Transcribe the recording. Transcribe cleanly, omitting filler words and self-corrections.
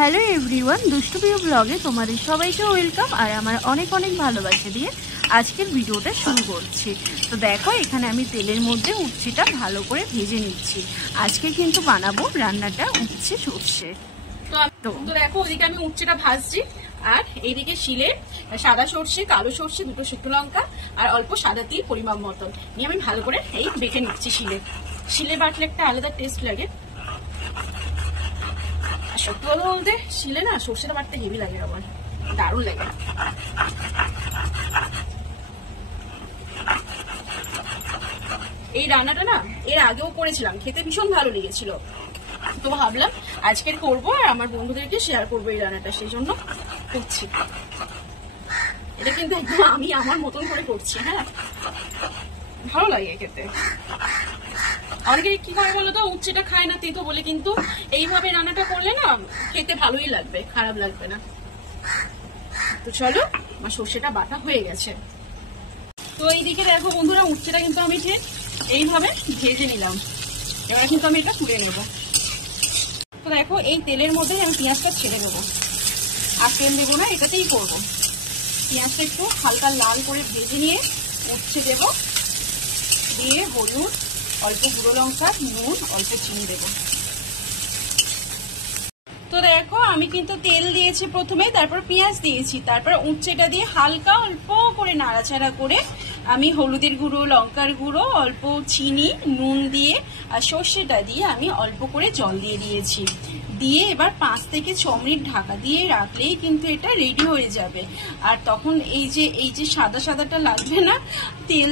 Hello everyone, দুষ্টুপিউ ব্লগে তোমাদের সবাইকে ওয়েলকাম। আর আমার অনেক অনেক ভালোবাসা দিয়ে আজকের ভিডিওটা শুরু করছি। তো দেখো, এখানে আমি তেলের মধ্যে উচ্ছেটা ভালো করে ভেজে নিচ্ছি। আজকে কিন্তু বানাবো রান্নাটা উচ্ছে সর্ষে। তো দেখো, ওইদিকে আমি উচ্ছেটা ভাজছি আর এইদিকে শিলে সাদা সর্ষে, কালো সর্ষে, দুটো শুকনো লঙ্কা আর অল্প সাদা তিল পরিমাণ মতন নিয়ে আমি ভালো করে এই বেটে নিচ্ছি। শিলে বাটলে একটা আলাদা টেস্ট লাগে। আর সত্যি কথা বলতে শিলে না সর্ষেটা বাটতে হেভি লাগে, আমার দারুণ লাগে। এই রান্নাটা না এর আগেও করেছিলাম, খেতে ভীষণ ভালো লেগেছিল। তো ভাবলাম আজকের করবো আর আমার বন্ধুদেরকে শেয়ার করবো এই রান্নাটা, সেই জন্য করছি। এটা কিন্তু একদম আমি আমার মতন করে করছি। হ্যাঁ, ভালো লাগে খেতে। অনেকে কি করে বলো তো, উচ্ছেটা খায় না তেতো বলে, কিন্তু এইভাবে রান্নাটা করলে না খেতে ভালোই লাগবে, খারাপ লাগবে না। তো চলো, আমার সর্ষেটা বাটা হয়ে গেছে। তো এইদিকে দেখো বন্ধুরা, উচ্ছেটা কিন্তু আমি ঠিক এইভাবে ভেজে নিলাম। এবার কিন্তু আমি এটা তুলে নেবো। তো দেখো, এই তেলের মধ্যে আমি পেঁয়াজটা ছেড়ে দেবো, আর তেল দেবো না, এটাতেই করবো। পেঁয়াজটা একটু হালকা লাল করে ভেজে নিয়ে উচ্ছে দেবো, দিয়ে হলুদ, অল্প গুঁড়ো লঙ্কা, নুন, অল্প চিনি দেবো। তো দেখো, আমি কিন্তু তেল দিয়েছি প্রথমে, তারপর পেঁয়াজ দিয়েছি, তারপর উচ্ছেটা দিয়ে হালকা অল্প করে নাড়াচাড়া করে আমি হলুদের গুঁড়ো, লঙ্কার গুঁড়ো, অল্প চিনি, নুন দিয়ে আর সর্ষেটা দিয়ে আমি অল্প করে জল দিয়ে দিয়েছি। দিয়ে এবার 5 থেকে 6 মিনিট ঢাকা দিয়ে রাখলেই কিন্তু এটা রেডি হয়ে যাবে। আর তখন এই যে সাদা সাদাটা লাগবে না, তেল